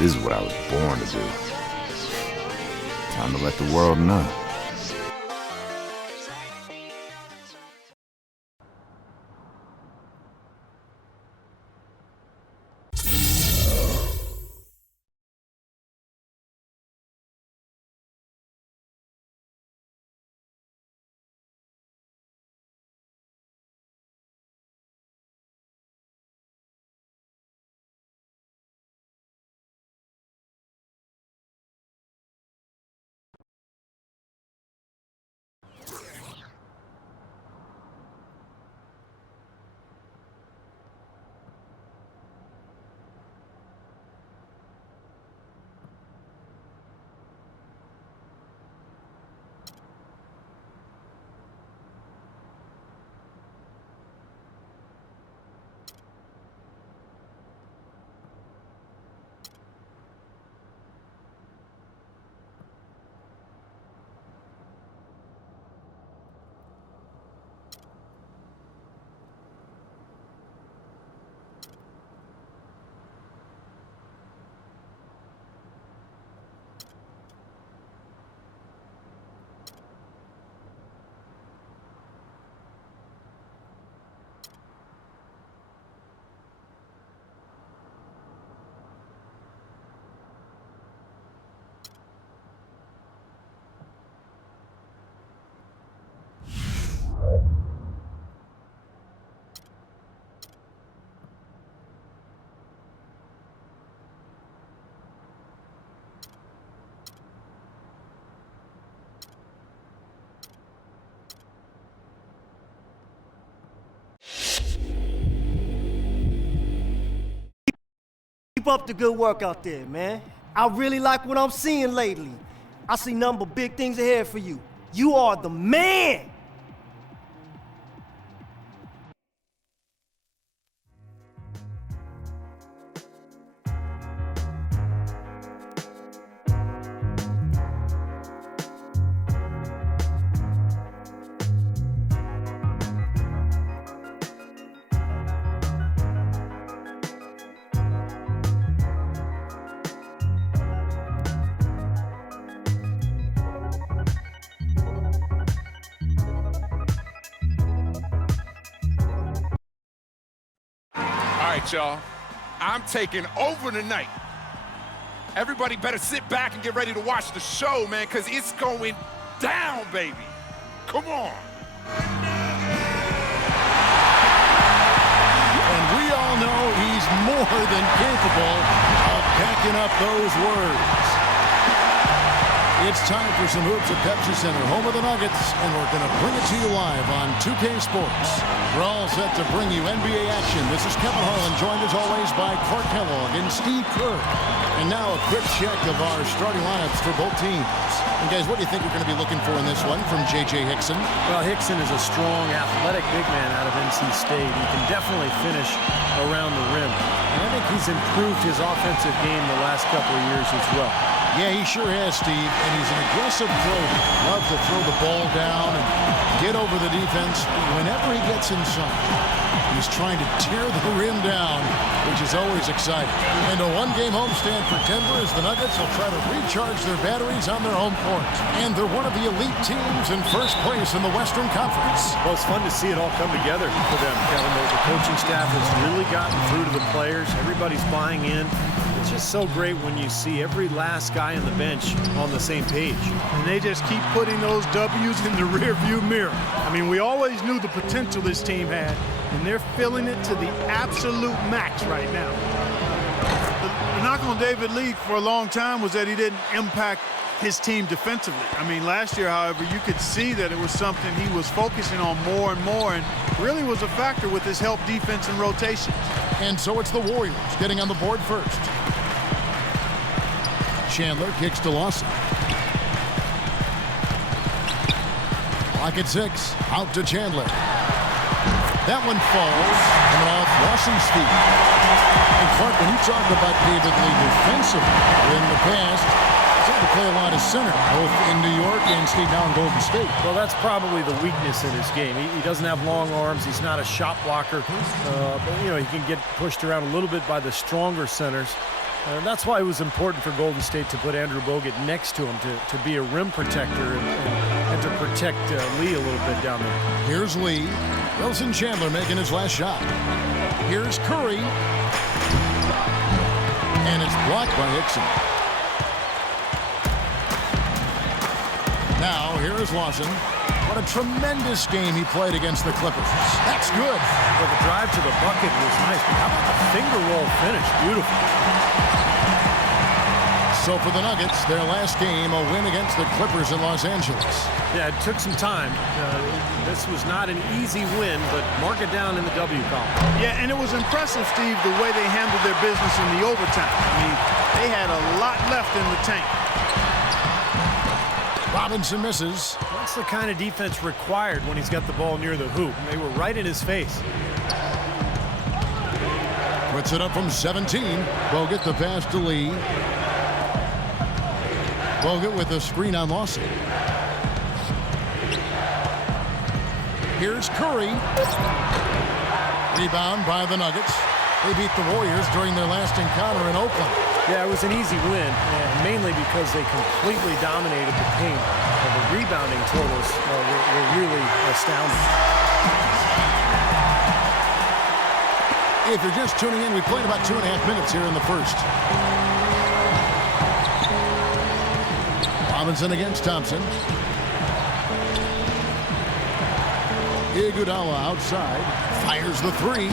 This is what I was born to do. Time to let the world know. Keep up the good work out there, man. I really like what I'm seeing lately. I see nothing but big things ahead for you. You are the man! All right, y'all. I'm taking over tonight. Everybody better sit back and get ready to watch the show, man, because it's going down, baby. Come on. And we all know he's more than capable of backing up those words. It's time for some hoops at Pepsi Center, home of the Nuggets, and we're going to bring it to you live on 2K Sports. We're all set to bring you NBA action. This is Kevin Harlan, joined as always by Clark Kellogg and Steve Kerr. And now a quick check of our starting lineups for both teams. And guys, what do you think we're going to be looking for in this one from J.J. Hickson? Well, Hickson is a strong, athletic big man out of NC State. He can definitely finish around the rim. And I think he's improved his offensive game the last couple of years as well. Yeah, he sure has, Steve, and he's an aggressive thrower. Loves to throw the ball down and get over the defense whenever he gets inside. He's trying to tear the rim down, which is always exciting. And a one-game homestand for Denver as the Nuggets will try to recharge their batteries on their home court. And they're one of the elite teams in first place in the Western Conference. Well, it's fun to see it all come together for them, Kevin. The coaching staff has really gotten through to the players. Everybody's buying in. It's just so great when you see every last guy on the bench on the same page. And they just keep putting those W's in the rearview mirror. I mean, we always knew the potential this team had, and they're filling it to the absolute max right now. The knock on David Lee for a long time was that he didn't impact his team defensively. I mean, last year, however, you could see that it was something he was focusing on more and more, and really was a factor with his help defense and rotations. And so it's the Warriors getting on the board first. Chandler kicks to Lawson. Clock at 6. Out to Chandler. That one falls coming off Lawson's feet. And Clark, when you talk about David Lee defensively in the past, he's had to play a lot of center, both in New York and Steve now in Golden State. Well, that's probably the weakness in his game. He doesn't have long arms. He's not a shot blocker. But, you know, he can get pushed around a little bit by the stronger centers. That's why it was important for Golden State to put Andrew Bogut next to him to be a rim protector and to protect Lee a little bit down there. Here's Lee. Wilson Chandler making his last shot. Here's Curry. And it's blocked by Hickson. Now, here is Lawson. What a tremendous game he played against the Clippers. That's good. Well, the drive to the bucket was nice, but how about the finger roll finish? Beautiful. So for the Nuggets, their last game, a win against the Clippers in Los Angeles. Yeah, it took some time. This was not an easy win, but mark it down in the W column. Yeah, and it was impressive, Steve, the way they handled their business in the overtime. I mean, they had a lot left in the tank. Robinson misses. That's the kind of defense required when he's got the ball near the hoop. They were right in his face. Puts it up from 17. Bogut the pass to Lee. Bogut with a screen on Lawson. Here's Curry. Rebound by the Nuggets. They beat the Warriors during their last encounter in Oakland. Yeah, it was an easy win, mainly because they completely dominated the paint. The rebounding totals were really astounding. If you're just tuning in, we played about 2.5 minutes here in the first. Robinson against Thompson. Iguodala outside. Fires the three.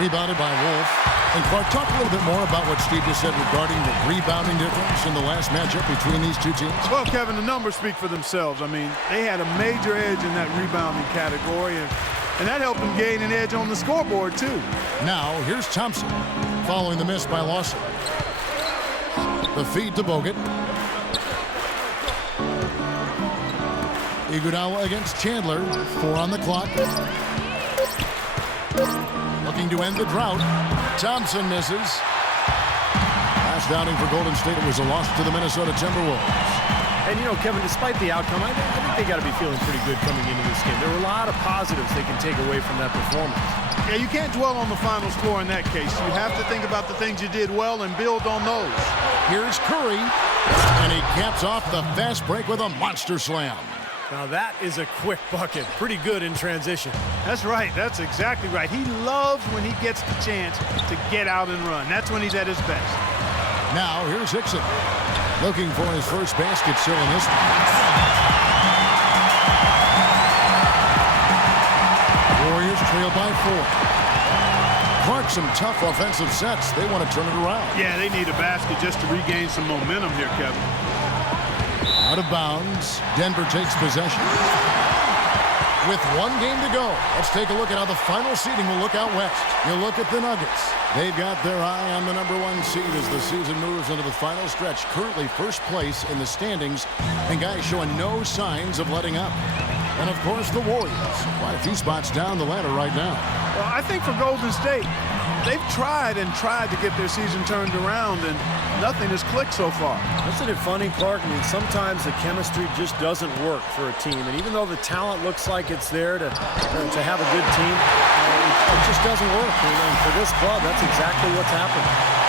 Rebounded by Wolf. And Clark, talk a little bit more about what Steve just said regarding the rebounding difference in the last matchup between these two teams. Well, Kevin, the numbers speak for themselves. I mean, they had a major edge in that rebounding category, and that helped them gain an edge on the scoreboard, too. Now, here's Thompson, following the miss by Lawson. The feed to Bogut. Iguodala against Chandler. 4 on the clock. Looking to end the drought. Thompson misses. Last outing for Golden State, it was a loss to the Minnesota Timberwolves. And, you know, Kevin, despite the outcome, I think they got to be feeling pretty good coming into this game. There were a lot of positives they can take away from that performance. Yeah, you can't dwell on the final score in that case. You have to think about the things you did well and build on those. Here's Curry, and he caps off the fast break with a monster slam. Now that is a quick bucket. Pretty good in transition. That's right. That's exactly right. He loves when he gets the chance to get out and run. That's when he's at his best. Now here's Hickson, looking for his first basket still in this one. Warriors trail by 4. Clark, some tough offensive sets. They want to turn it around. Yeah, they need a basket just to regain some momentum here, Kevin. Out of bounds. Denver takes possession. With 1 game to go, let's take a look at how the final seeding will look out west. You look at the Nuggets. They've got their eye on the #1 seed as the season moves into the final stretch. Currently first place in the standings, and guys showing no signs of letting up. And, of course, the Warriors. Quite a few spots down the ladder right now. Well, I think for Golden State, they've tried and tried to get their season turned around, and nothing has clicked so far. Isn't it funny, Clark? I mean, sometimes the chemistry just doesn't work for a team. And even though the talent looks like it's there to have a good team, it just doesn't work. And for this club, that's exactly what's happened.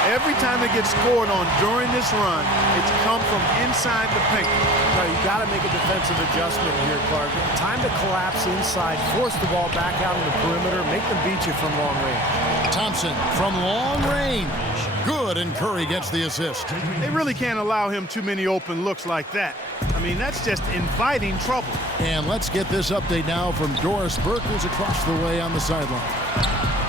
Every time they get scored on during this run, it's come from inside the paint. No, you got to make a defensive adjustment here, Clark. Time to collapse inside, force the ball back out on the perimeter, make them beat you from long range. Thompson from long range. Good, and Curry gets the assist. They really can't allow him too many open looks like that. I mean, that's just inviting trouble. And let's get this update now from Doris Burke, who's across the way on the sideline.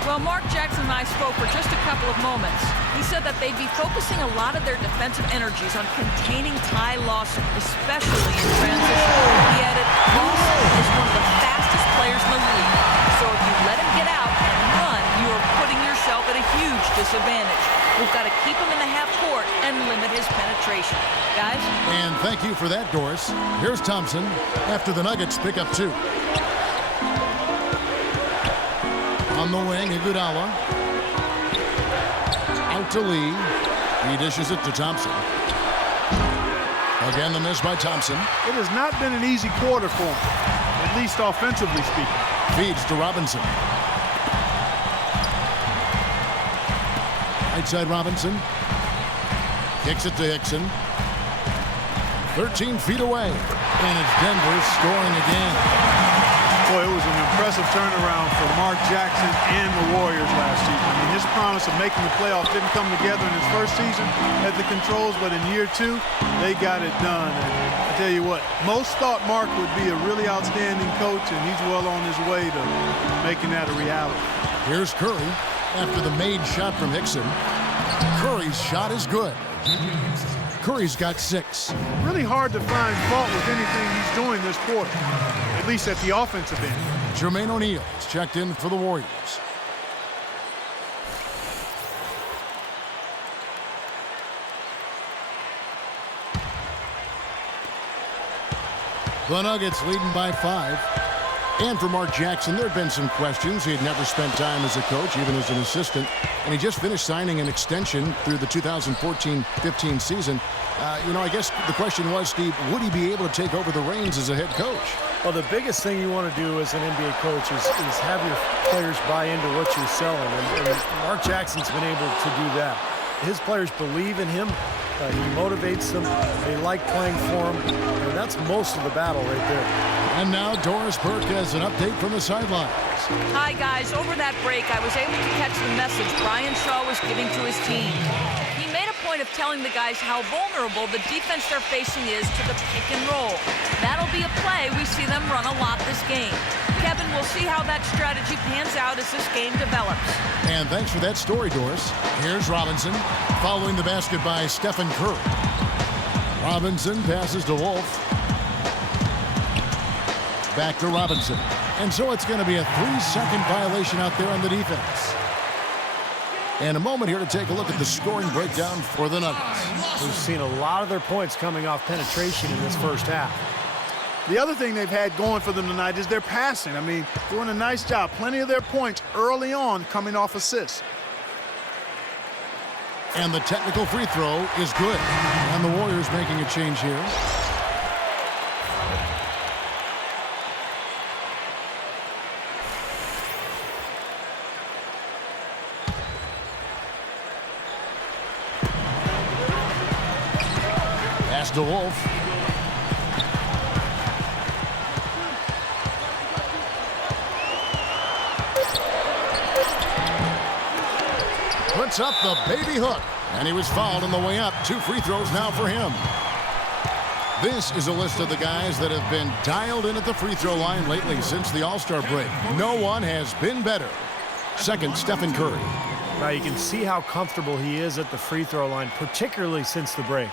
Well, Mark Jackson and I spoke for just a couple of moments. He said that they'd be focusing a lot of their defensive energies on containing Ty Lawson, especially in transition. He added, Lawson is one of the fastest players in the league, so if you let him get out and run, you are putting yourself at a huge disadvantage. We've got to keep him in the half court and limit his penetration. Guys? And thank you for that, Doris. Here's Thompson after the Nuggets pick up 2. On the wing, Iguodala. Out to Lee. He dishes it to Thompson. Again, the miss by Thompson. It has not been an easy quarter for him, at least offensively speaking. Feeds to Robinson. Right side Robinson. Kicks it to Hickson. 13 feet away. And it's Denver scoring again. Boy, it was an impressive turnaround for Mark Jackson and the Warriors last season. I mean, his promise of making the playoffs didn't come together in his first season at the Controls, but in year 2, they got it done. And I tell you what, most thought Mark would be a really outstanding coach, and he's well on his way to making that a reality. Here's Curry after the made shot from Hickson. Curry's shot is good. Curry's got 6. Really hard to find fault with anything he's doing this quarter, at least at the offensive end. Jermaine O'Neal is checked in for the Warriors. The Nuggets leading by 5. And for Mark Jackson, there have been some questions. He had never spent time as a coach, even as an assistant. And he just finished signing an extension through the 2014-15 season. I guess the question was, Steve, would he be able to take over the reins as a head coach? Well, the biggest thing you want to do as an NBA coach is have your players buy into what you're selling. And Mark Jackson's been able to do that. His players believe in him. He motivates them. They like playing for him. And that's most of the battle right there. And now Doris Burke has an update from the sidelines. Hi, guys. Over that break, I was able to catch the message Brian Shaw was giving to his team. He made a point of telling the guys how vulnerable the defense they're facing is to the pick and roll. That'll be a play we see them run a lot this game. Kevin, we'll see how that strategy pans out as this game develops. And thanks for that story, Doris. Here's Robinson, following the basket by Stephen Curry. Robinson passes to Wolf. Back to Robinson. And so it's going to be a 3-second violation out there on the defense. And a moment here to take a look at the scoring breakdown for the Nuggets. We've seen a lot of their points coming off penetration in this first half. The other thing they've had going for them tonight is their passing. I mean, doing a nice job. Plenty of their points early on coming off assists. And the technical free throw is good. And the Warriors making a change here. Pass to Wolf. Puts up the baby hook, and he was fouled on the way up. 2 free throws now for him. This is a list of the guys that have been dialed in at the free throw line lately since the All-Star break. No one has been better. Second, Stephen Curry. Now you can see how comfortable he is at the free throw line, particularly since the break.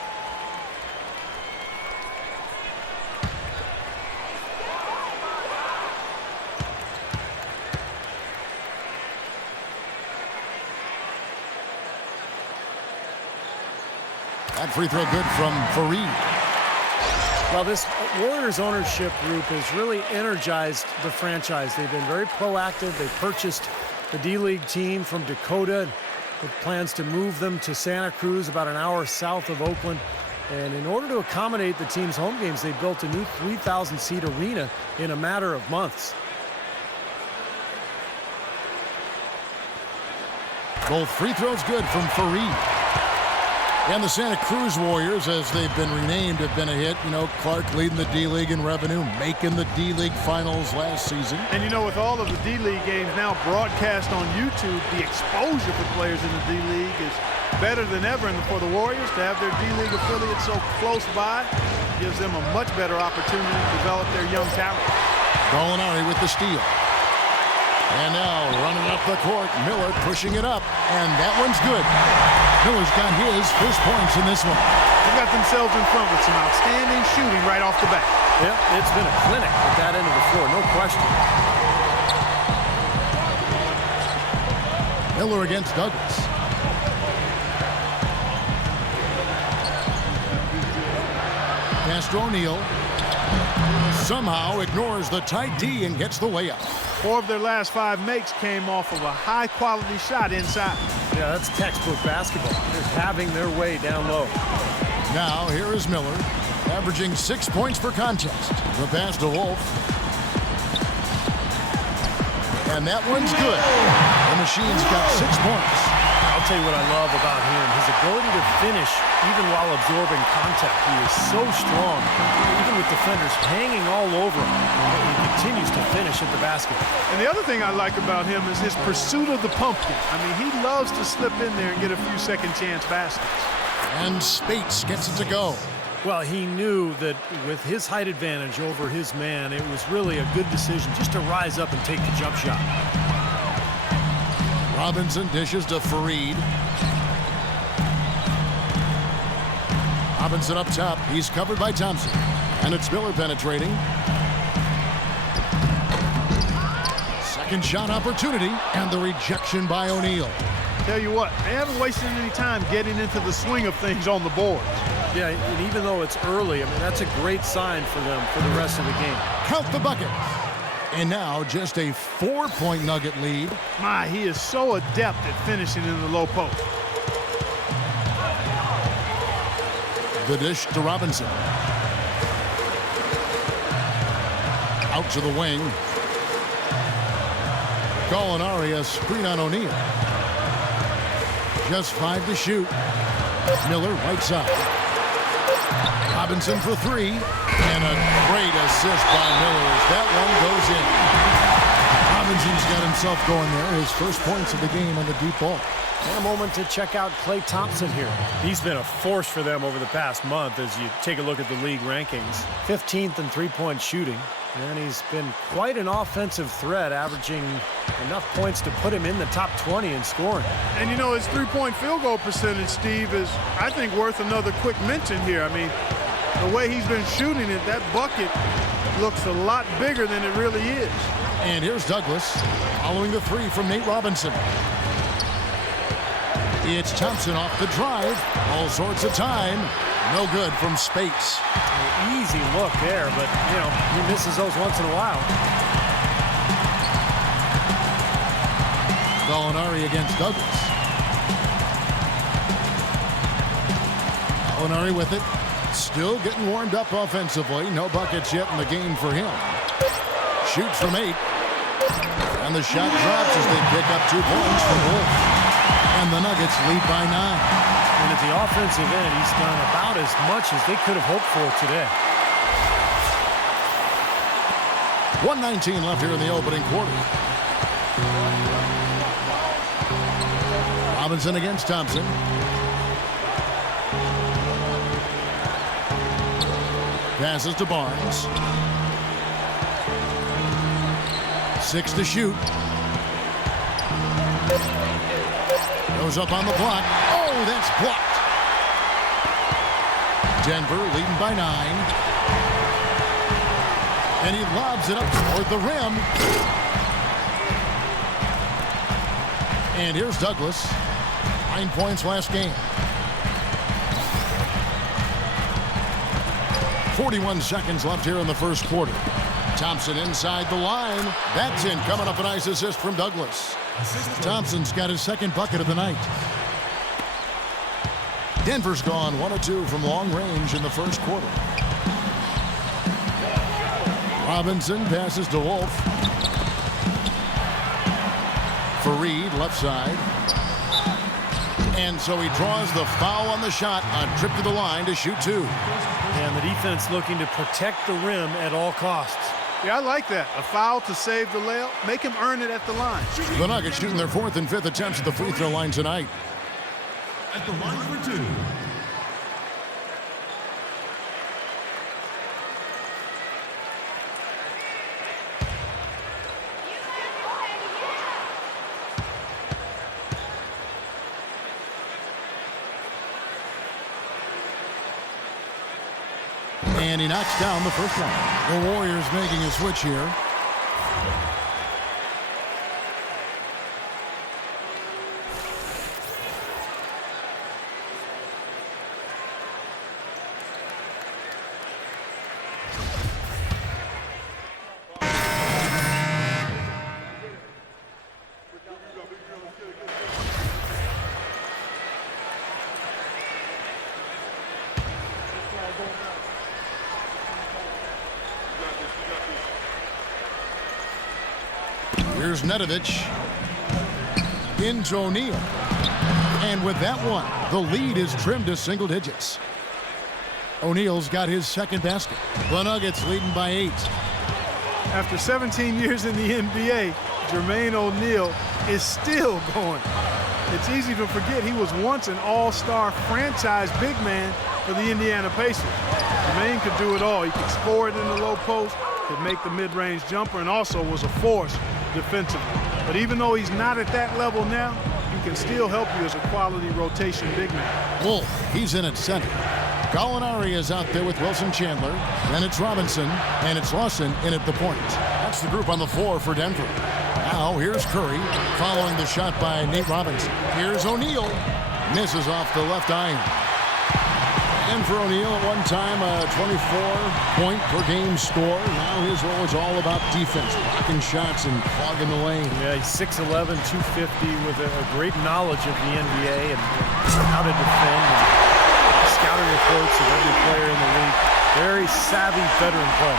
That free throw good from Fareed. Well, this Warriors ownership group has really energized the franchise. They've been very proactive. They purchased The D-League team from Dakota with plans to move them to Santa Cruz, about an hour south of Oakland. And in order to accommodate the team's home games, they built a new 3,000-seat arena in a matter of months. Both free throws good from Fareed. And the Santa Cruz Warriors, as they've been renamed, have been a hit. You know, Clark leading the D-League in revenue, making the D-League finals last season. And you know, with all of the D-League games now broadcast on YouTube, the exposure for players in the D-League is better than ever. And for the Warriors to have their D-League affiliate so close by gives them a much better opportunity to develop their young talent. Gallinari with the steal. And now running up the court, Miller pushing it up, and that one's good. Miller's got his first points in this one. They got themselves in front with some outstanding shooting right off the bat. Yeah, it's been a clinic at that end of the floor, no question. Miller against Douglas. Castro O'Neal somehow ignores the tight D and gets the layup. 4 of their last 5 makes came off of a high-quality shot inside. Yeah, that's textbook basketball. Just having their way down low. Now here is Miller, averaging 6 points per contest. The pass to Wolf. And that one's good. The Machine's got 6 points. I'll tell you what I love about him. His ability to finish even while absorbing contact. He is so strong, even with defenders hanging all over him. He continues to finish at the basket. And the other thing I like about him is his pursuit of the pumpkin. I mean, he loves to slip in there and get a few second-chance baskets. And Spates gets it to go. Well, he knew that with his height advantage over his man, it was really a good decision just to rise up and take the jump shot. Robinson dishes to Fareed. Robinson up top. He's covered by Thompson. And it's Miller penetrating. Second shot opportunity. And the rejection by O'Neal. Tell you what, they haven't wasted any time getting into the swing of things on the boards. Yeah, and even though it's early, I mean, that's a great sign for them for the rest of the game. Count the bucket. And now just a 4-point Nugget lead. My, he is so adept at finishing in the low post. The dish to Robinson. Out to the wing. Gallinari a screen on O'Neal. Just 5 to shoot. Miller right side. Robinson for 3. And a great assist by Miller as that one goes in. Robinson's got himself going there. His first points of the game on the deep ball. And a moment to check out Klay Thompson here. He's been a force for them over the past month as you take a look at the league rankings. 15th in three-point shooting. And he's been quite an offensive threat, averaging enough points to put him in the top 20 in scoring. And you know, his three-point field goal percentage, Steve, is, I think, worth another quick mention here. I mean, the way he's been shooting it, that bucket looks a lot bigger than it really is. And here's Douglas following the 3 from Nate Robinson. It's Thompson off the drive. All sorts of time. No good from Spates. An easy look there, but, you know, he misses those once in a while. Gallinari against Douglas. Gallinari with it. Still getting warmed up offensively. No buckets yet in the game for him. Shoots from 8. And the shot drops as they pick up 2 points from Wolf. And the Nuggets lead by 9. And at the offensive end, he's done about as much as they could have hoped for today. 1:19 left here in the opening quarter. Robinson against Thompson. Passes to Barnes. 6 to shoot. Goes up on the block. Oh, that's blocked. Denver leading by 9. And he lobs it up toward the rim. And here's Douglas. 9 points last game. 41 seconds left here in the first quarter. Thompson inside the line. That's in. Coming up, a nice assist from Douglas. Thompson's got his second bucket of the night. Denver's gone 1 of 2 from long range in the first quarter. Robinson passes to Wolf. Fareed, left side. And so he draws the foul on the shot on trip to the line to shoot 2. And the defense looking to protect the rim at all costs. Yeah, I like that. A foul to save the layup. Make him earn it at the line. The Nuggets shooting their 4th and 5th attempts at the free throw line tonight. At the line for 2. And he knocks down the first one. The Warriors making a switch here. Here's Nedovic into O'Neal. And with that one, the lead is trimmed to single digits. O'Neal's got his second basket. The Nuggets leading by 8. After 17 years in the NBA, Jermaine O'Neal is still going. It's easy to forget he was once an all-star franchise big man for the Indiana Pacers. Jermaine could do it all. He could score it in the low post, could make the mid-range jumper, and also was a force defensively. But even though he's not at that level now, he can still help you as a quality rotation big man. Wolf, he's in at center. Gallinari is out there with Wilson Chandler. Then it's Robinson, and it's Lawson in at the point. That's the group on the floor for Denver. Now here's Curry, following the shot by Nate Robinson. Here's O'Neal, misses off the left iron. And for O'Neal, at one time, a 24-point per game score. Now his role is all about defense, blocking shots and clogging the lane. Yeah, he's 6'11", 250 with a great knowledge of the NBA and how to defend. And scouting reports of every player in the league. Very savvy veteran play.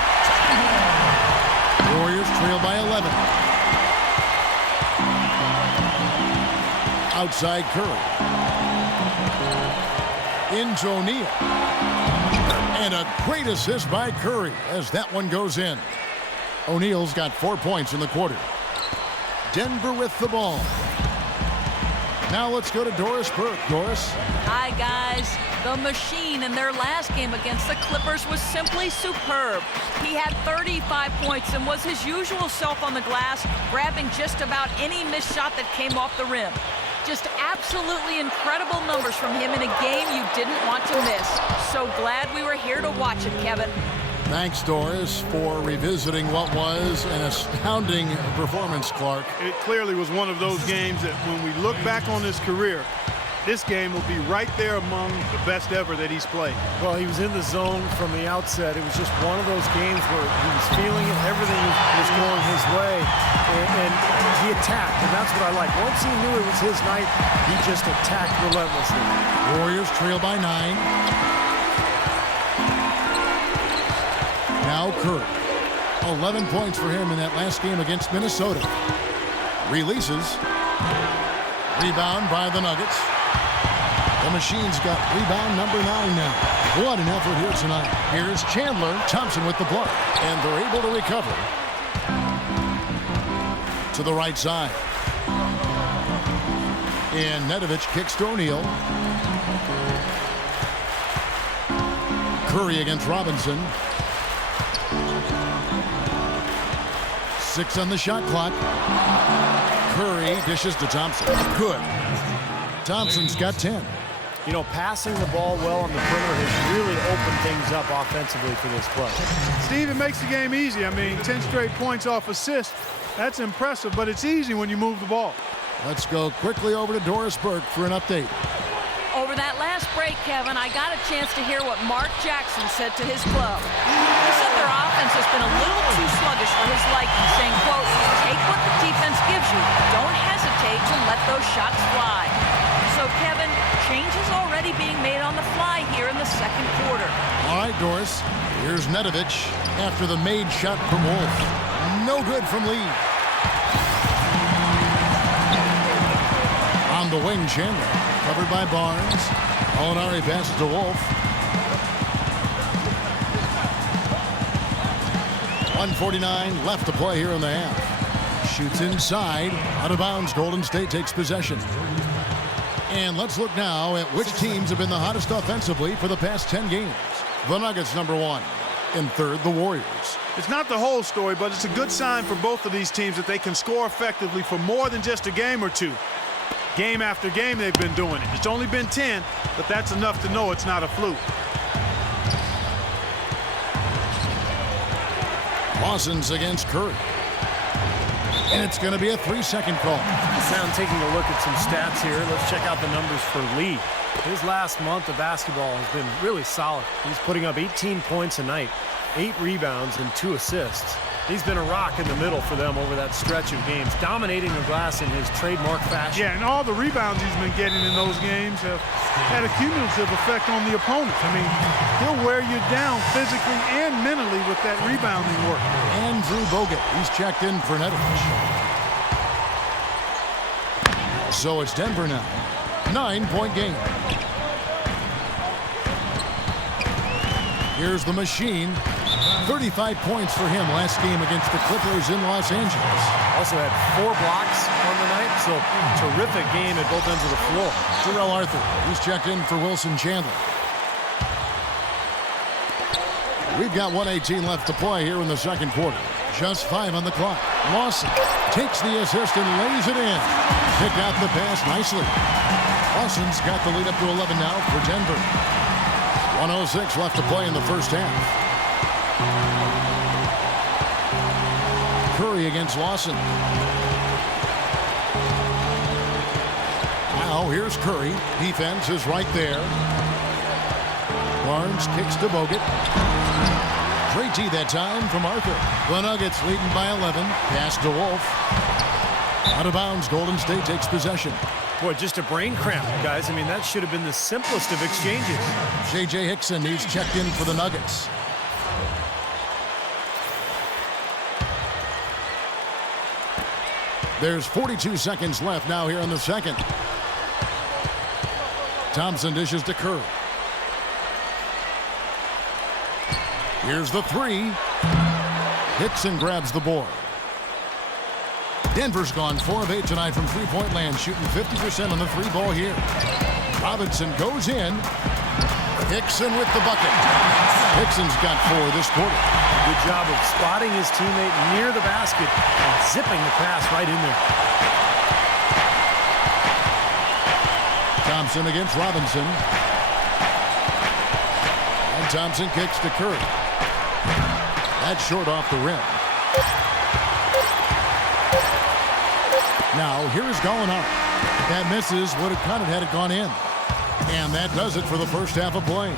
Warriors trail by 11. Outside Curry. Into O'Neal. And a great assist by Curry as that one goes in. O'Neal's got 4 points in the quarter. Denver with the ball. Now let's go to Doris Burke. Doris. Hi, guys. The Machine in their last game against the Clippers was simply superb. He had 35 points and was his usual self on the glass, grabbing just about any missed shot that came off the rim. Just absolutely incredible numbers from him in a game you didn't want to miss. So glad we were here to watch it, Kevin. Thanks, Doris, for revisiting what was an astounding performance, Clark. It clearly was one of those games that when we look back on his career, this game will be right there among the best ever that he's played. Well, he was in the zone from the outset. It was just one of those games where he was feeling it. Everything was going his way. And he attacked, and that's what I like. Once he knew it was his night, he just attacked relentlessly. Warriors trail by 9. Now Curry. 11 points for him in that last game against Minnesota. Releases. Rebound by the Nuggets. The Machine's got rebound number 9 now. What an effort here tonight. Here's Chandler. Thompson with the block. And they're able to recover. To the right side. And Nedovic kicks to O'Neal. Curry against Robinson. 6 on the shot clock. Curry dishes to Thompson. Good. Thompson's got 10. You know, passing the ball well on the perimeter has really opened things up offensively for this club. Steve, it makes the game easy. I mean, 10 straight points off assists. That's impressive, but it's easy when you move the ball. Let's go quickly over to Doris Burke for an update. Over that last break, Kevin, I got a chance to hear what Mark Jackson said to his club. He said their offense has been a little too sluggish for his liking, saying, quote, take what the defense gives you. Don't hesitate hesitate to let those shots fly. So, Kevin, changes already being made on the fly here in the second quarter. All right, Doris. Here's Nedovich after the made shot from Wolf. No good from Lee. On the wing, Chandler. Covered by Barnes. Molinari passes to Wolf. 1:49 left to play here in the half. Shoots inside. Out of bounds. Golden State takes possession. And let's look now at which teams have been the hottest offensively for the past 10 games. The Nuggets #1. In third, the Warriors. It's not the whole story, but it's a good sign for both of these teams that they can score effectively for more than just a game or two. Game after game, they've been doing it. It's only been 10, but that's enough to know it's not a fluke. Lawson's against Curry. And it's going to be a 3-second call. Now I'm taking a look at some stats here. Let's check out the numbers for Lee. His last month of basketball has been really solid. He's putting up 18 points a night, 8 rebounds, and 2 assists. He's been a rock in the middle for them over that stretch of games, dominating the glass in his trademark fashion. Yeah, and all the rebounds he's been getting in those games have had a cumulative effect on the opponents. I mean, he'll wear you down physically and mentally with that rebounding work. Andrew Bogut, he's checked in for Nedovich. So it's Denver now. 9-point game. Here's the machine. 35 points for him last game against the Clippers in Los Angeles. Also had 4 blocks on the night, so terrific game at both ends of the floor. Terrell Arthur, he's checked in for Wilson Chandler. We've got 1:18 left to play here in the second quarter. Just 5 on the clock. Lawson takes the assist and lays it in. Pick out the pass nicely. Lawson's got the lead up to 11 now for Denver. 1:06 left to play in the first half. Curry against Lawson. Now here's Curry. Defense is right there. Barnes kicks to Bogut. Great tee that time from Arthur. The Nuggets leading by 11. Pass to Wolf. Out of bounds. Golden State takes possession. Boy, just a brain cramp, guys. I mean, that should have been the simplest of exchanges. J.J. Hickson, he's checked in for the Nuggets. There's 42 seconds left now here in the second. Thompson dishes to Curry. Here's the 3. Hickson grabs the board. Denver's gone 4 of 8 tonight from three-point land, shooting 50% on the 3 ball here. Robinson goes in. Hickson with the bucket. Hickson's got 4 this quarter. Good job of spotting his teammate near the basket and zipping the pass right in there. Thompson against Robinson. And Thompson kicks to Curry. That's short off the rim. Now, here's Gallinari. That misses, would have counted had it gone in. And that does it for the first half of play.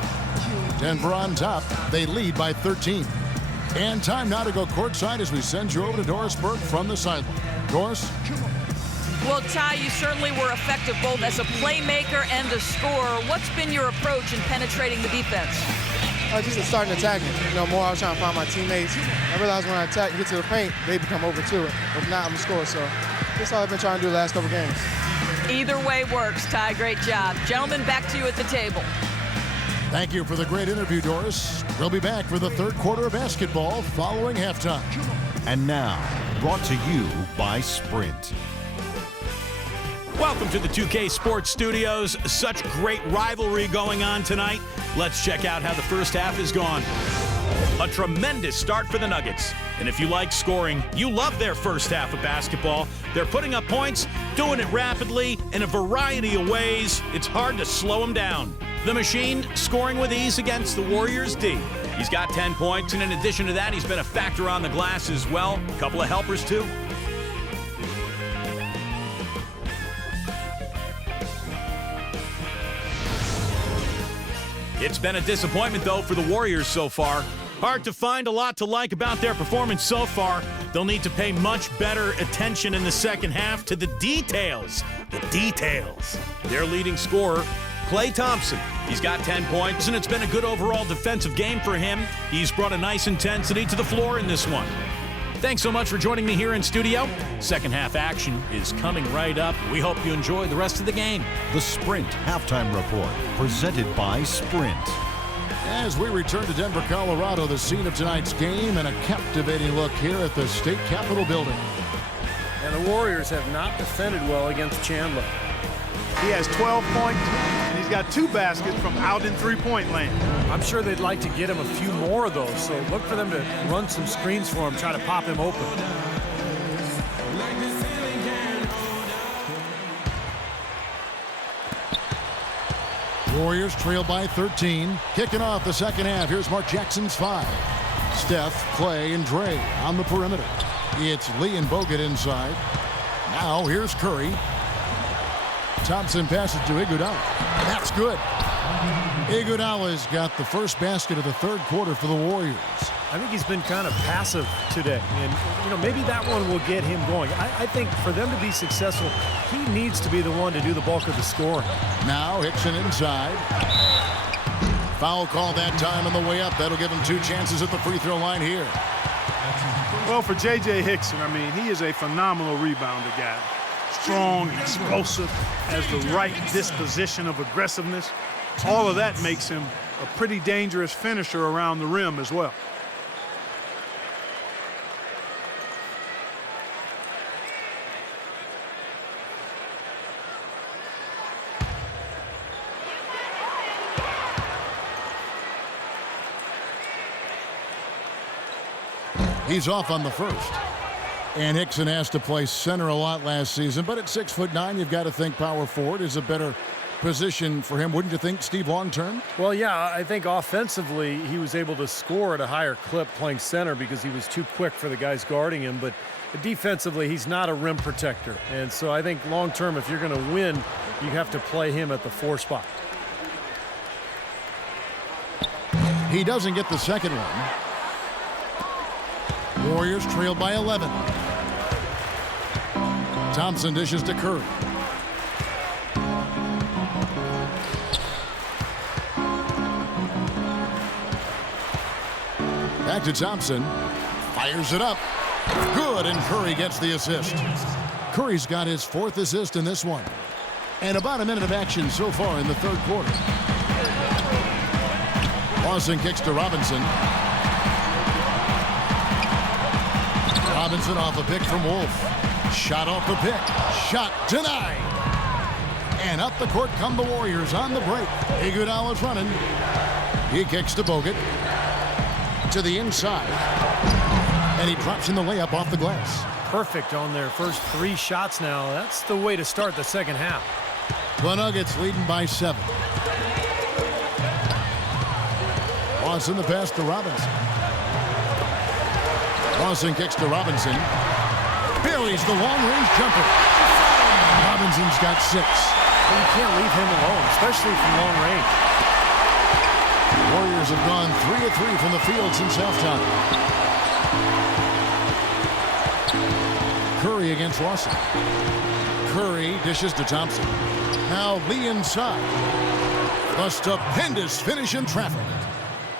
Denver on top. They lead by 13. And time now to go courtside as we send you over to Doris Burke from the sideline. Doris? Well, Ty, you certainly were effective both as a playmaker and a scorer. What's been your approach in penetrating the defense? Just to start attacking. More I was trying to find my teammates. I realized when I attack and get to the paint, they become over to it. If not, I'm a scorer. So that's all I've been trying to do the last couple games. Either way works, Ty. Great job. Gentlemen, back to you at the table. Thank you for the great interview, Doris. We'll be back for the third quarter of basketball following halftime. And now, brought to you by Sprint. Welcome to the 2K Sports Studios. Such great rivalry going on tonight. Let's check out how the first half has gone. A tremendous start for the Nuggets. And if you like scoring, you love their first half of basketball. They're putting up points, doing it rapidly in a variety of ways. It's hard to slow them down. The Machine scoring with ease against the Warriors D. He's got 10 points, and in addition to that, he's been a factor on the glass as well. A couple of helpers, too. It's been a disappointment, though, for the Warriors so far. Hard to find a lot to like about their performance so far. They'll need to pay much better attention in the second half to the details. The details. Their leading scorer, Klay Thompson. He's got 10 points, and it's been a good overall defensive game for him. He's brought a nice intensity to the floor in this one. Thanks so much for joining me here in studio. Second half action is coming right up. We hope you enjoy the rest of the game. The Sprint Halftime Report, presented by Sprint. As we return to Denver, Colorado, the scene of tonight's game, and a captivating look here at the State Capitol building. And the Warriors have not defended well against Chandler. He has 12 points, and he's got 2 baskets from out in three-point land. I'm sure they'd like to get him a few more of those, so look for them to run some screens for him, try to pop him open. Warriors trail by 13. Kicking off the second half. Here's Mark Jackson's 5. Steph, Klay, and Dre on the perimeter. It's Lee and Bogut inside. Now here's Curry. Thompson passes to Iguodala. That's good. Iguodala's got the first basket of the third quarter for the Warriors. I think he's been kind of passive today, and maybe that one will get him going. I think for them to be successful, he needs to be the one to do the bulk of the scoring. Now Hickson inside. Foul call that time on the way up. That'll give him 2 chances at the free throw line here. Well, for J.J. Hickson, I mean, he is a phenomenal rebounder guy. Strong, explosive, has the right disposition of aggressiveness. All of that makes him a pretty dangerous finisher around the rim as well. He's off on the first. And Hickson has to play center a lot last season, but at 6'9", you've got to think power forward is a better position for him, wouldn't you think, Steve, long term? Well, yeah, I think offensively he was able to score at a higher clip playing center because he was too quick for the guys guarding him, but defensively he's not a rim protector. And so I think long term, if you're going to win, you have to play him at the 4 spot. He doesn't get the second one. Warriors trail by 11. Thompson dishes to Curry. Back to Thompson. Fires it up. Good, and Curry gets the assist. Curry's got his 4th assist in this one. And about a minute of action so far in the third quarter. Lawson kicks to Robinson. Robinson off a pick from Wolf. Shot off the pick. Shot denied. And up the court come the Warriors on the break. Iguodala's running. He kicks to Bogut. To the inside. And he drops in the layup off the glass. Perfect on their first 3 shots now. That's the way to start the second half. The Nuggets leading by 7. Lawson the pass to Robinson. Lawson kicks to Robinson. Buries the long-range jumper. Robinson's got 6. Well, you can't leave him alone, especially from long range. Warriors have gone 3 of 3 from the field since halftime. Curry against Lawson. Curry dishes to Thompson. Now Lee inside. A stupendous finish in traffic.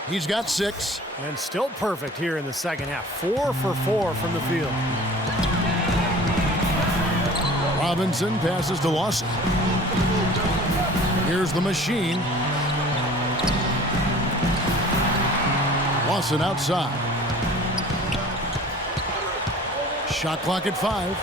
He's got 6. And still perfect here in the second half. 4 for 4 from the field. Robinson passes to Lawson. Here's the machine. Lawson outside. Shot clock at 5.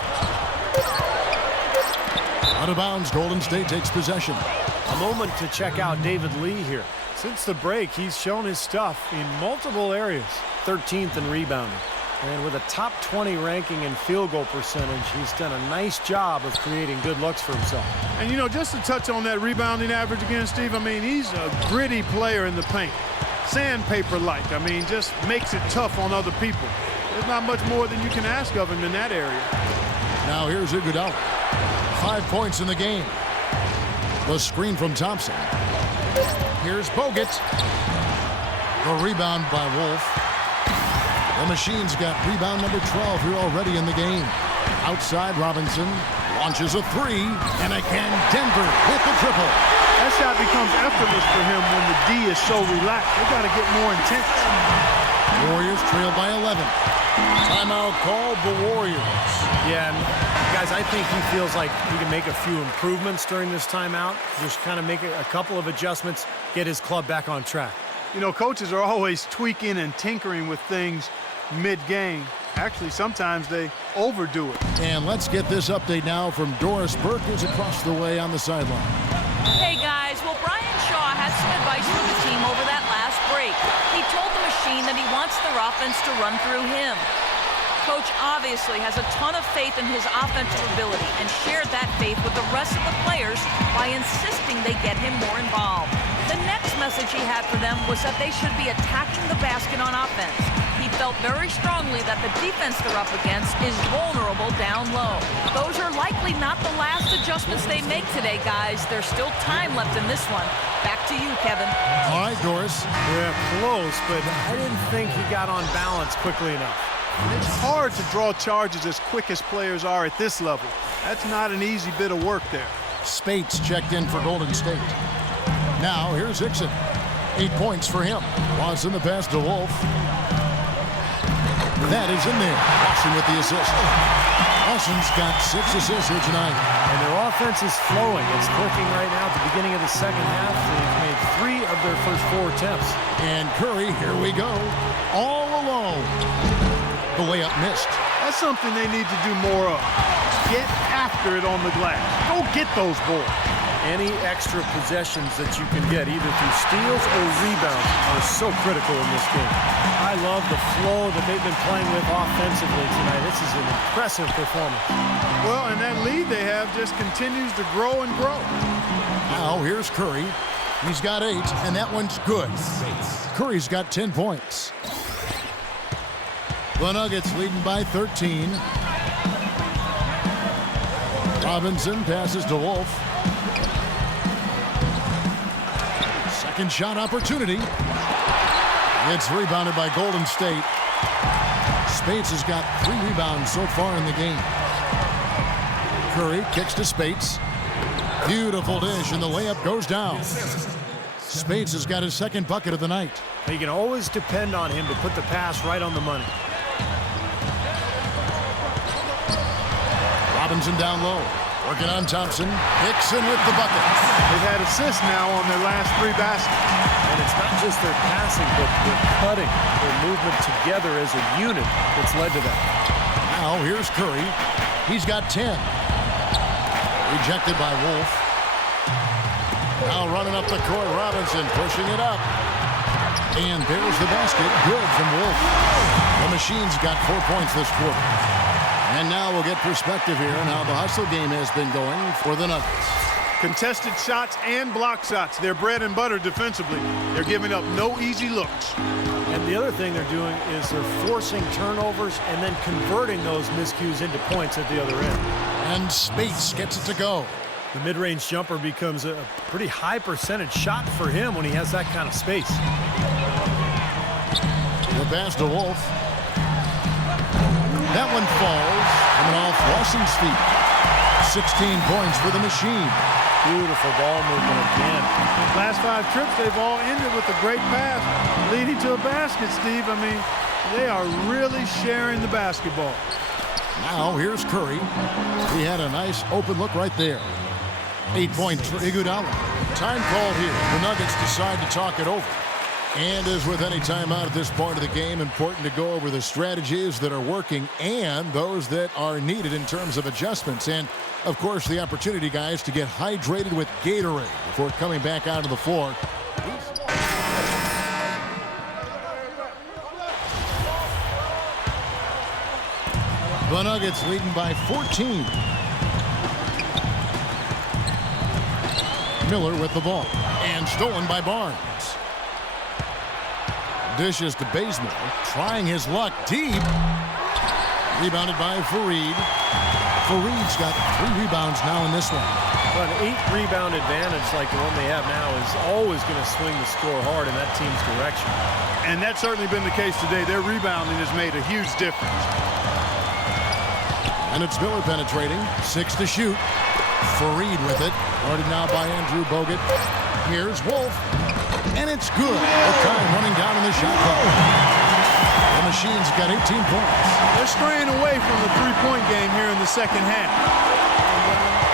Out of bounds, Golden State takes possession. A moment to check out David Lee here. Since the break, he's shown his stuff in multiple areas. 13th in rebounding. And with a top 20 ranking in field goal percentage, he's done a nice job of creating good looks for himself. And, just to touch on that rebounding average again, Steve, I mean, he's a gritty player in the paint. Sandpaper-like. I mean, just makes it tough on other people. There's not much more than you can ask of him in that area. Now here's Iguodala. 5 points in the game. The screen from Thompson. Here's Bogut. The rebound by Wolf. The Machine's got rebound number 12 here already in the game. Outside, Robinson launches a three, and again, Denver with the triple. That shot becomes effortless for him when the D is so relaxed. They got to get more intense. Warriors trail by 11. Timeout called the Warriors. Yeah, and guys, I think he feels like he can make a few improvements during this timeout. Just kind of make a couple of adjustments, get his club back on track. You know, coaches are always tweaking and tinkering with things mid-game. Actually, sometimes they overdo it. And let's get this update now from Doris Burke, who's across the way on the sideline. Hey, guys. Well, Brian Shaw had some advice for the team over that last break. He told the Machine that he wants their offense to run through him. Coach obviously has a ton of faith in his offensive ability and shared that faith with the rest of the players by insisting they get him more involved. The next message he had for them was that they should be attacking the basket on offense. He felt very strongly that the defense they're up against is vulnerable down low. Those are likely not the last adjustments they make today, guys. There's still time left in this one. Back to you, Kevin. All right, Doris. Yeah, close, but I didn't think he got on balance quickly enough. It's hard to draw charges as quick as players are at this level. That's not an easy bit of work there. Spates checked in for Golden State. Now, here's Hickson. 8 points for him. Watson the pass to Wolf. That is in there. Watson with the assist. Watson's got 6 assists here tonight. And their offense is flowing. It's clicking right now at the beginning of the second half. They've made 3 of their first 4 attempts. And Curry, here we go. All alone. The layup missed. That's something they need to do more of. Get after it on the glass. Go get those boards. Any extra possessions that you can get, either through steals or rebounds, are so critical in this game. I love the flow that they've been playing with offensively tonight. This is an impressive performance. Well, and that lead they have just continues to grow and grow. Now, here's Curry. He's got 8, and that one's good. Curry's got 10 points. The Nuggets leading by 13. Robinson passes to Wolf. Second shot opportunity. It's rebounded by Golden State. Spates has got 3 rebounds so far in the game. Curry kicks to Spates. Beautiful dish, and the layup goes down. Spates has got his second bucket of the night. You can always depend on him to put the pass right on the money. Robinson down low. Working on Thompson. Hickson with the bucket. They've had assists now on their last 3 baskets. And it's not just their passing, but their cutting, their movement together as a unit that's led to that. Now here's Curry. He's got 10. Rejected by Wolf. Now running up the court, Robinson pushing it up. And there's the basket. Good from Wolf. The Machine's got 4 points this quarter. And now we'll get perspective here on how the hustle game has been going for the Nuggets. Contested shots and block shots. They're bread and butter defensively. They're giving up no easy looks. And the other thing they're doing is they're forcing turnovers and then converting those miscues into points at the other end. And Spates gets it to go. The mid-range jumper becomes a pretty high percentage shot for him when he has that kind of space. The pass to Wolf. That one falls, coming off Lawson's feet. 16 points for the Machine. Beautiful ball movement again. Last 5 trips, they've all ended with a great pass, leading to a basket, Steve. I mean, they are really sharing the basketball. Now, here's Curry. He had a nice open look right there. 8 points for Iguodala. Time called here. The Nuggets decide to talk it over. And as with any timeout at this point of the game, important to go over the strategies that are working and those that are needed in terms of adjustments. And, of course, the opportunity, guys, to get hydrated with Gatorade before coming back out to the floor. The Nuggets leading by 14. Miller with the ball. And stolen by Barnes. Dishes to Bazemore, trying his luck deep. Rebounded by Fareed. Fareed's got 3 rebounds now in this one. Well, an 8-rebound advantage like the one they have now is always going to swing the score hard in that team's direction. And that's certainly been the case today. Their rebounding has made a huge difference. And it's Miller penetrating. 6 to shoot. Fareed with it. Guarded now by Andrew Bogut. Here's Wolf. And it's good. With time running down in the shot clock. The Machine's got 18 points. They're straying away from the three-point game here in the second half.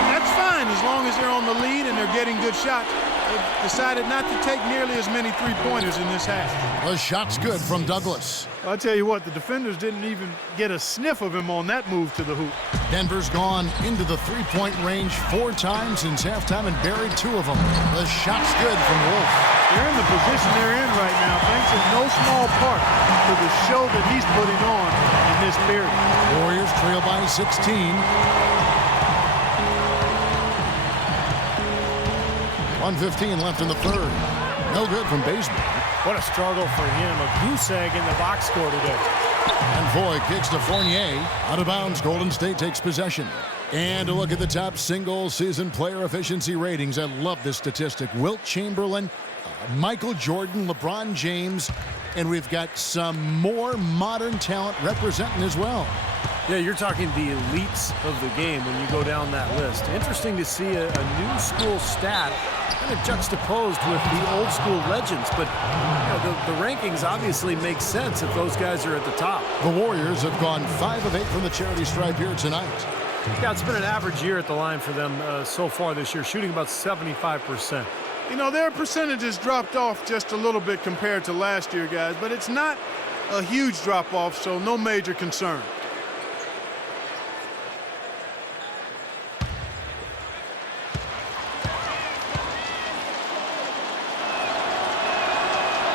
That's fine as long as they're on the lead and they're getting good shots. They've decided not to take nearly as many three-pointers in this half. The shot's good from Douglas. I'll tell you what, the defenders didn't even get a sniff of him on that move to the hoop. Denver's gone into the three-point range 4 times since halftime and buried 2 of them. The shot's good from Wolf. They're in the position they're in right now thanks in no small part to the show that he's putting on in this period. Warriors trail by 16. 1:15 left in the third. No good from Baseman. What a struggle for him. A goose egg in the box score today. And Foy kicks to Fournier. Out of bounds, Golden State takes possession. And a look at the top single-season player efficiency ratings. I love this statistic. Wilt Chamberlain, Michael Jordan, LeBron James, and we've got some more modern talent representing as well. Yeah, you're talking the elites of the game when you go down that list. Interesting to see a new school stat kind of juxtaposed with the old school legends, but the rankings obviously make sense if those guys are at the top. The Warriors have gone 5 of 8 from the charity stripe here tonight. Yeah, it's been an average year at the line for them so far this year, shooting about 75%. You know, their percentages dropped off just a little bit compared to last year, guys, but it's not a huge drop-off, so no major concern.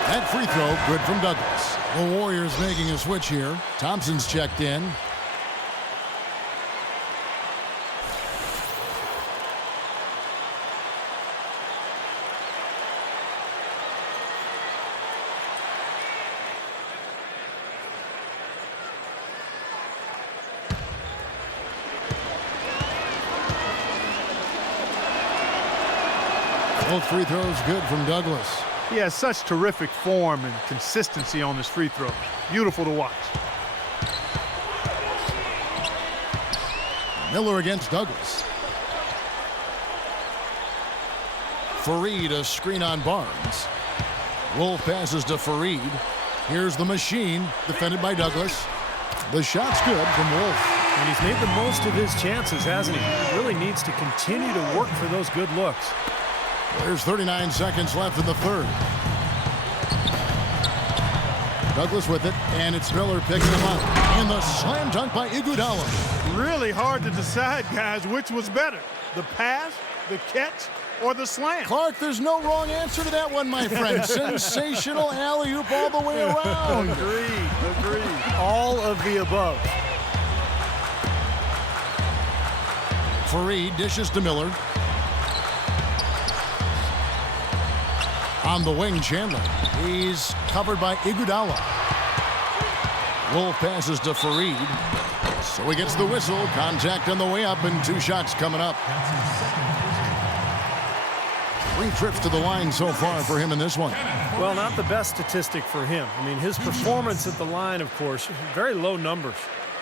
That free throw, good from Douglas. The Warriors making a switch here. Thompson's checked in. Both free throws good from Douglas. He has such terrific form and consistency on his free throws. Beautiful to watch. Miller against Douglas. Fareed, a screen on Barnes. Wolf passes to Fareed. Here's the Machine, defended by Douglas. The shot's good from Wolf. And he's made the most of his chances, hasn't he? He really needs to continue to work for those good looks. There's 39 seconds left in the third. Douglas with it, and it's Miller picking him up. And the slam dunk by Iguodala. Really hard to decide, guys, which was better. The pass, the catch, or the slam? Clark, there's no wrong answer to that one, my friend. Sensational alley-oop all the way around. Agreed. All of the above. Fareed dishes to Miller. On the wing, Chandler. He's covered by Iguodala. Wolf passes to Fareed. So he gets the whistle. Contact on the way up, and 2 shots coming up. 3 trips to the line so far for him in this one. Well, not the best statistic for him. I mean, his performance at the line, of course, very low numbers.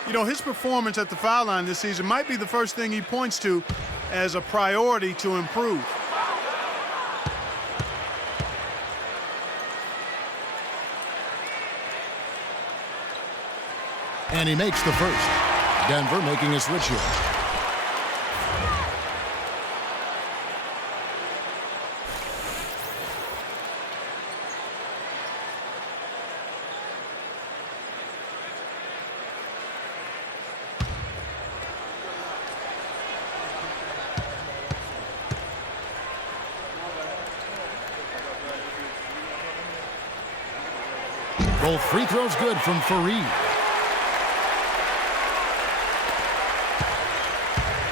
You know, his performance at the foul line this season might be the first thing he points to as a priority to improve. And he makes the first. Denver making a switch here. Both free throws good from Fareed.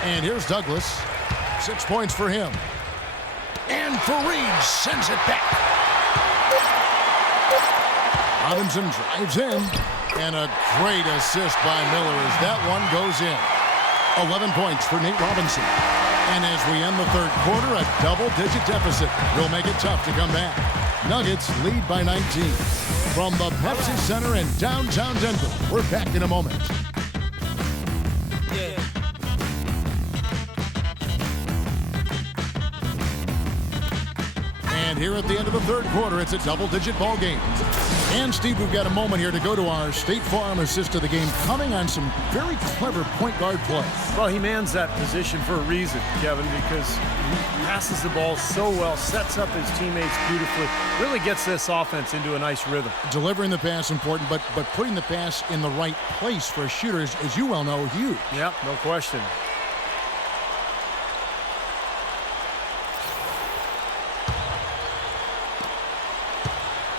And here's Douglas. 6 points for him. And Fareed sends it back. Robinson drives in. And a great assist by Miller as that one goes in. 11 points for Nate Robinson. And as we end the third quarter, a double-digit deficit will make it tough to come back. Nuggets lead by 19. From the Pepsi Center in downtown Denver, we're back in a moment. And here at the end of the third quarter, it's a double-digit ball game. And, Steve, we've got a moment here to go to our State Farm assist of the game, coming on some very clever point guard play. Well, he mans that position for a reason, Kevin, because he passes the ball so well, sets up his teammates beautifully, really gets this offense into a nice rhythm. Delivering the pass important, but putting the pass in the right place for shooters, as you well know, huge. Yep, no question.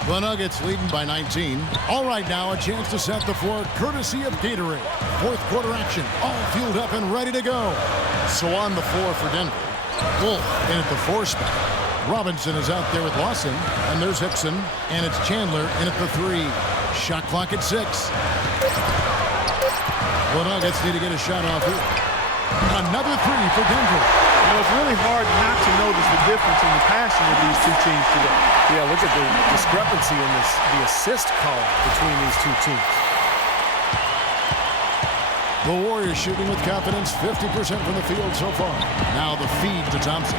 The Nuggets leading by 19. All right, now a chance to set the floor courtesy of Gatorade. Fourth quarter action, all fueled up and ready to go. So on the floor for Denver. Wolf in at the 4 spot. Robinson is out there with Lawson, and there's Hickson, and it's Chandler in at the 3. Shot clock at 6. The Nuggets need to get a shot off here. Another 3 for Denver. You know, it's really hard not to notice the difference in the passing of these two teams today. Yeah, look at the discrepancy in the assist column between these two teams. The Warriors shooting with confidence, 50% from the field so far. Now the feed to Thompson,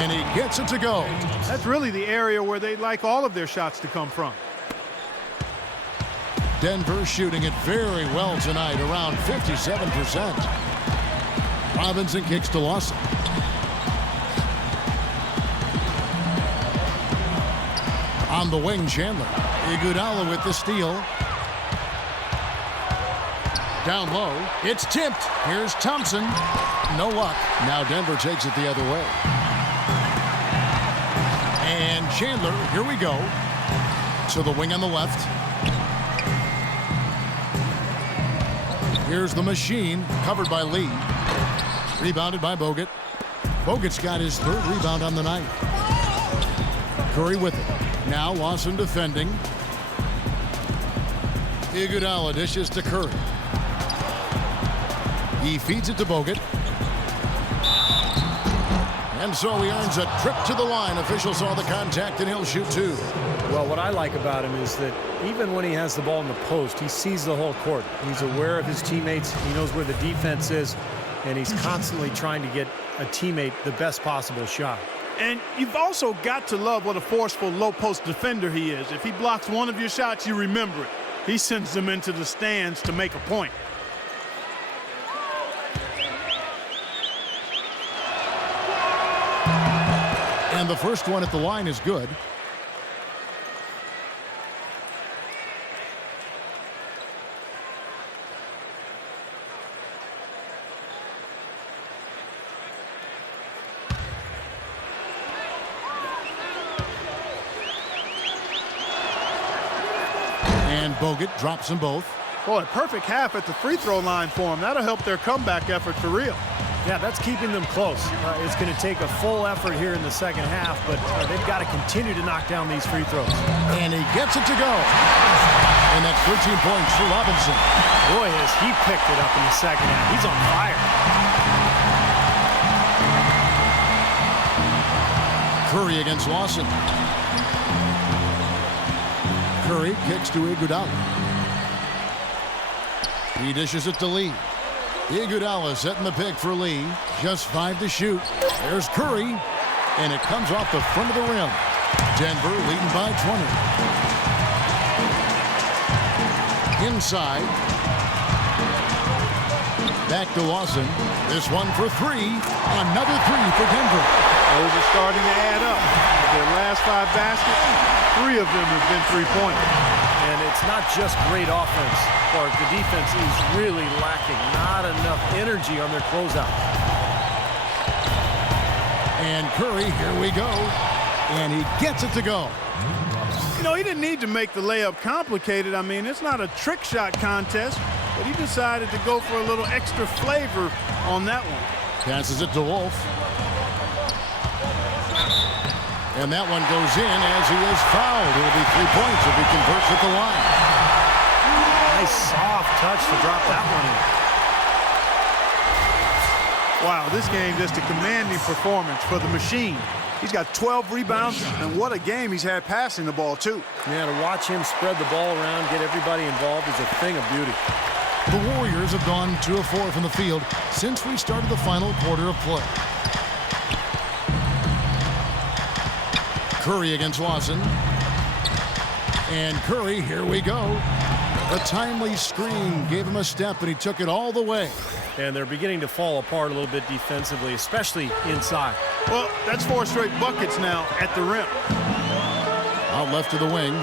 and he gets it to go. That's really the area where they like all of their shots to come from. Denver shooting it very well tonight, around 57%. Robinson kicks to Lawson. On the wing, Chandler. Iguodala with the steal. Down low. It's tipped. Here's Thompson. No luck. Now Denver takes it the other way. And Chandler, here we go. To the wing on the left. Here's the machine, covered by Lee. Rebounded by Bogut. Bogut's got his 3rd rebound on the night. Curry with it. Now Lawson defending. Iguodala dishes to Curry. He feeds it to Bogut. And so he earns a trip to the line. Officials saw the contact, and he'll shoot 2. Well, what I like about him is that even when he has the ball in the post, he sees the whole court. He's aware of his teammates. He knows where the defense is, and he's constantly trying to get a teammate the best possible shot. And you've also got to love what a forceful low-post defender he is. If he blocks one of your shots, you remember it. He sends them into the stands to make a point. And the first one at the line is good. And Bogut drops them both. Boy, a perfect half at the free throw line for them. That'll help their comeback effort for real. Yeah, that's keeping them close. It's going to take a full effort here in the second half, but they've got to continue to knock down these free throws. And he gets it to go. And that's 13 points for Robinson. Boy, has he picked it up in the second half. He's on fire. Curry against Lawson. Curry kicks to Iguodala. He dishes it to Lee. Iguodala setting the pick for Lee. Just 5 to shoot. There's Curry. And it comes off the front of the rim. Denver leading by 20. Inside. Back to Lawson. This one for 3. Another 3 for Denver. Those are starting to add up. Their last 5 baskets, 3 of them have been three-pointers. And it's not just great offense, Clark. The defense is really lacking. Not enough energy on their closeout. And Curry, here we go. And he gets it to go. You know, he didn't need to make the layup complicated. I mean, it's not a trick shot contest, but he decided to go for a little extra flavor on that one. Passes it to Wolf. And that one goes in as he is fouled. It'll be 3 points if he converts at the line. Nice soft touch to drop that one in. Wow, this game just a commanding performance for the machine. He's got 12 rebounds, and what a game he's had passing the ball, too. Yeah, to watch him spread the ball around, get everybody involved is a thing of beauty. The Warriors have gone 2 of 4 from the field since we started the final quarter of play. Curry against Lawson. And Curry, here we go. A timely screen gave him a step, and he took it all the way. And they're beginning to fall apart a little bit defensively, especially inside. Well, that's 4 straight buckets now at the rim. Out left to the wing.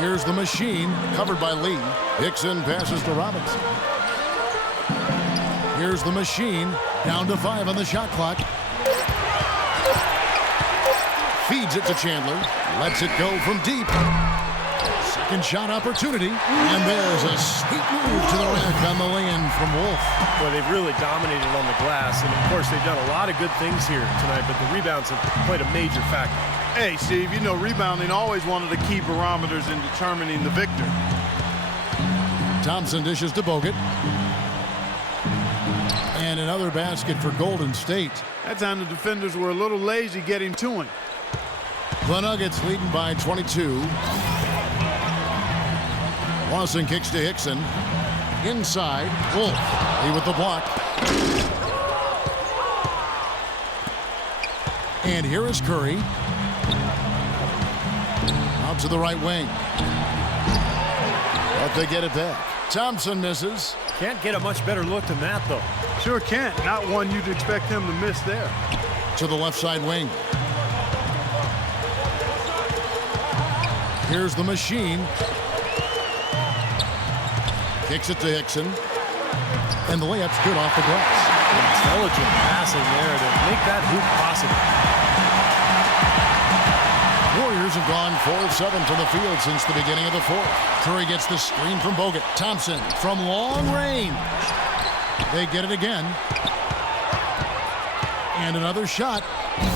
Here's the machine, covered by Lee. Hickson passes to Robinson. Here's the machine, down to 5 on the shot clock. Feeds it to Chandler, lets it go from deep. Second shot opportunity, and there's a sweet move to the rack on the lay-in from Wolf. Boy, they've really dominated on the glass, and of course they've done a lot of good things here tonight, but the rebounds have played a major factor. Hey, Steve, you know rebounding always one of the key barometers in determining the victor. Thompson dishes to Bogut. And another basket for Golden State. That time the defenders were a little lazy getting to him. The Nuggets leading by 22. Lawson kicks to Hickson. Inside, Wolf. He with the block. And here is Curry. Out to the right wing. But they get it back. Thompson misses. Can't get a much better look than that, though. Sure can't. Not one you'd expect him to miss there. To the left side wing. Here's the machine. Kicks it to Hickson. And the layup's good off the glass. Intelligent passing there to make that hoop possible. Warriors have gone 4 of 7 from the field since the beginning of the fourth. Curry gets the screen from Bogut. Thompson from long range. They get it again. And another shot.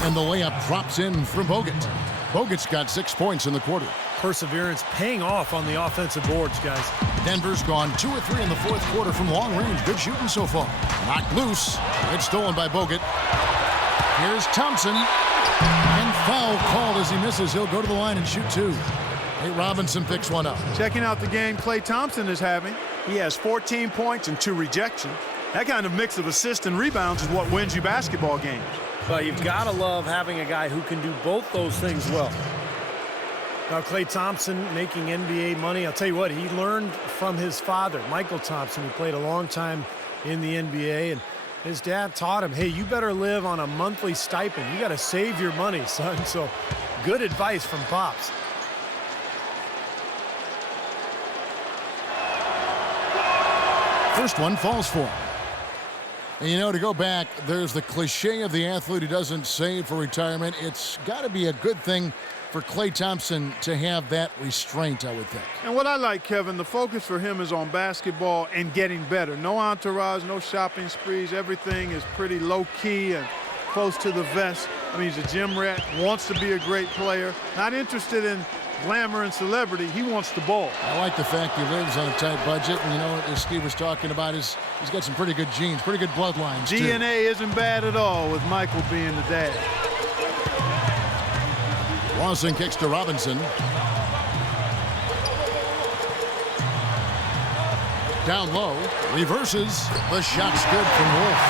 And the layup drops in from Bogut. Bogut's got 6 points in the quarter. Perseverance paying off on the offensive boards, guys. Denver's gone 2 of 3 in the fourth quarter from long range. Good shooting so far. Knocked loose. It's stolen by Bogut. Here's Thompson. And foul called as he misses. He'll go to the line and shoot 2. Nate Robinson picks one up. Checking out the game Klay Thompson is having. He has 14 points and 2 rejections. That kind of mix of assists and rebounds is what wins you basketball games. But you've got to love having a guy who can do both those things well. Now, Klay Thompson making NBA money. I'll tell you what, he learned from his father, Michael Thompson, who played a long time in the NBA. And his dad taught him, hey, you better live on a monthly stipend. You got to save your money, son. So good advice from Pops. First one falls for him. And you know, to go back, there's the cliche of the athlete who doesn't save for retirement. It's got to be a good thing for Klay Thompson to have that restraint, I would think. And what I like, Kevin, the focus for him is on basketball and getting better. No entourage, no shopping sprees. Everything is pretty low-key and close to the vest. I mean, he's a gym rat, wants to be a great player, not interested in glamour and celebrity. He wants the ball. I like the fact he lives on a tight budget. And, you know, as Steve was talking about, he's got some pretty good genes, pretty good bloodlines, too. DNA isn't bad at all with Michael being the dad. Lawson kicks to Robinson. Down low, reverses. The shot's good from Wolf.